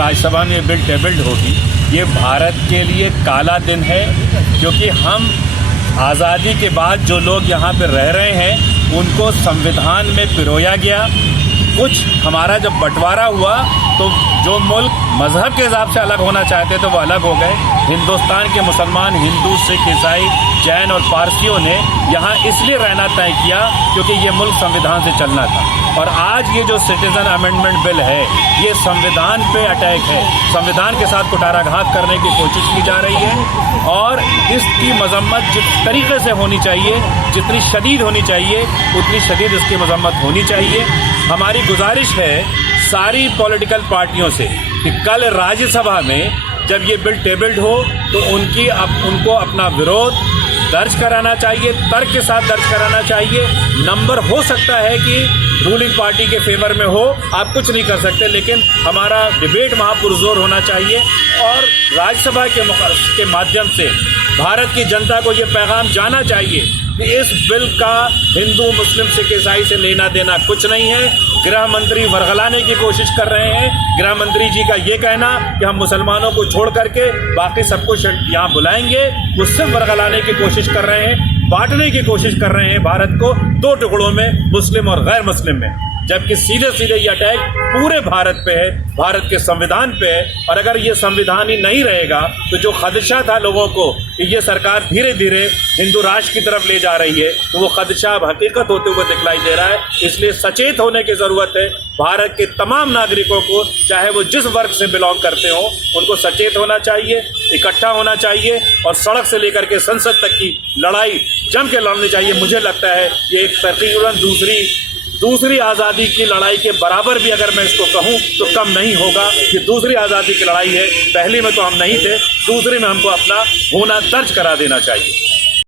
राज्यसभा में bill tabled होगी, ये भारत के लिए काला दिन है, क्योंकि हम आज़ादी के बाद जो लोग यहाँ पर रह रहे हैं उनको संविधान में पिरोया गया। कुछ हमारा जब बंटवारा हुआ तो जो मुल्क मज़हब के हिसाब से अलग होना चाहते थे वो अलग हो गए। हिंदुस्तान के मुसलमान, हिंदू, सिख, ईसाई, जैन और पारसियों ने यहाँ इसलिए रहना तय किया क्योंकि ये मुल्क संविधान से चलना था। और आज ये जो सिटीज़न अमेंडमेंट बिल है ये संविधान पे अटैक है, संविधान के साथ कुठाराघात करने की कोशिश की जा रही है। और इसकी मजम्मत जिस तरीके से होनी चाहिए, जितनी शदीद होनी चाहिए उतनी शदीद इसकी मजम्मत होनी चाहिए। हमारी गुजारिश है सारी पॉलिटिकल पार्टियों से कि कल राज्यसभा में जब ये बिल टेबल्ड हो तो उनको अपना विरोध दर्ज कराना चाहिए, तर्क के साथ दर्ज कराना चाहिए। नंबर हो सकता है कि रूलिंग पार्टी के फेवर में हो, आप कुछ नहीं कर सकते, लेकिन हमारा डिबेट वहाँ पुरजोर होना चाहिए। और राज्यसभा के माध्यम से भारत की जनता को ये पैगाम जाना चाहिए कि इस बिल का हिंदू, मुस्लिम, सिख, ईसाई से लेना देना कुछ नहीं है। गृह मंत्री वर्गलाने की कोशिश कर रहे हैं। गृह मंत्री जी का ये कहना कि हम मुसलमानों को छोड़ करके बाकी सबको यहाँ बुलाएंगे, वो सिर्फ वर्गलाने की कोशिश कर रहे हैं, बांटने की कोशिश कर रहे हैं भारत को दो टुकड़ों में, मुस्लिम और गैर मुस्लिम में। जबकि सीधे सीधे ये अटैक पूरे भारत पे है, भारत के संविधान पे है। और अगर ये संविधान ही नहीं रहेगा तो जो खदशा था लोगों को कि ये सरकार धीरे धीरे हिंदू राष्ट्र की तरफ ले जा रही है, तो वो खदशा अब हकीकत होते हुए दिखलाई दे रहा है। इसलिए सचेत होने की ज़रूरत है। भारत के तमाम नागरिकों को, चाहे वो जिस वर्ग से बिलोंग करते हों, उनको सचेत होना चाहिए, इकट्ठा होना चाहिए और सड़क से लेकर के संसद तक की लड़ाई जम के लड़नी चाहिए। मुझे लगता है ये एक तकरीबन दूसरी आज़ादी की लड़ाई के बराबर भी अगर मैं इसको कहूँ तो कम नहीं होगा। ये दूसरी आज़ादी की लड़ाई है, पहली में तो हम नहीं थे, दूसरी में हमको अपना होना दर्ज करा देना चाहिए।